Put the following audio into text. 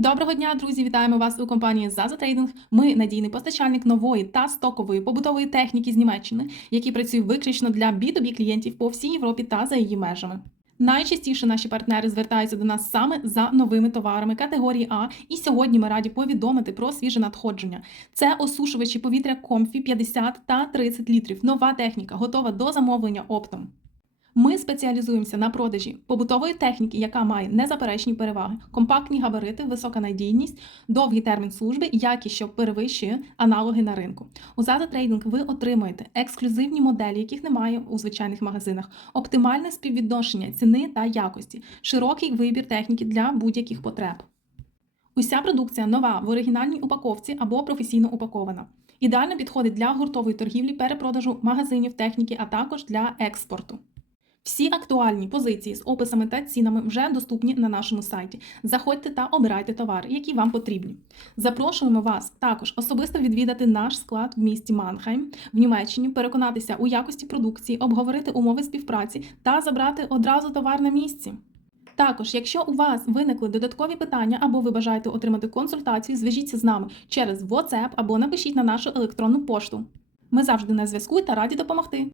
Доброго дня, друзі! Вітаємо вас у компанії Zaza Trading. Ми надійний постачальник нової та стокової побутової техніки з Німеччини, які працює виключно для B2B клієнтів по всій Європі та за її межами. Найчастіше наші партнери звертаються до нас саме за новими товарами категорії А, і сьогодні ми раді повідомити про свіже надходження. Це осушувачі повітря Comfy 50 та 30 літрів. Нова техніка, готова до замовлення оптом. Ми спеціалізуємося на продажі побутової техніки, яка має незаперечні переваги, компактні габарити, висока надійність, довгий термін служби, якість, що перевищує аналоги на ринку. У Zada Trading ви отримуєте ексклюзивні моделі, яких немає у звичайних магазинах, оптимальне співвідношення ціни та якості, широкий вибір техніки для будь-яких потреб. Уся продукція нова в оригінальній упаковці або професійно упакована. Ідеально підходить для гуртової торгівлі, перепродажу магазинів техніки, а також для експорту. Всі актуальні позиції з описами та цінами вже доступні на нашому сайті. Заходьте та обирайте товари, які вам потрібні. Запрошуємо вас також особисто відвідати наш склад в місті Манхайм в Німеччині, переконатися у якості продукції, обговорити умови співпраці та забрати одразу товар на місці. Також, якщо у вас виникли додаткові питання або ви бажаєте отримати консультацію, зв'яжіться з нами через WhatsApp або напишіть на нашу електронну пошту. Ми завжди на зв'язку та раді допомогти.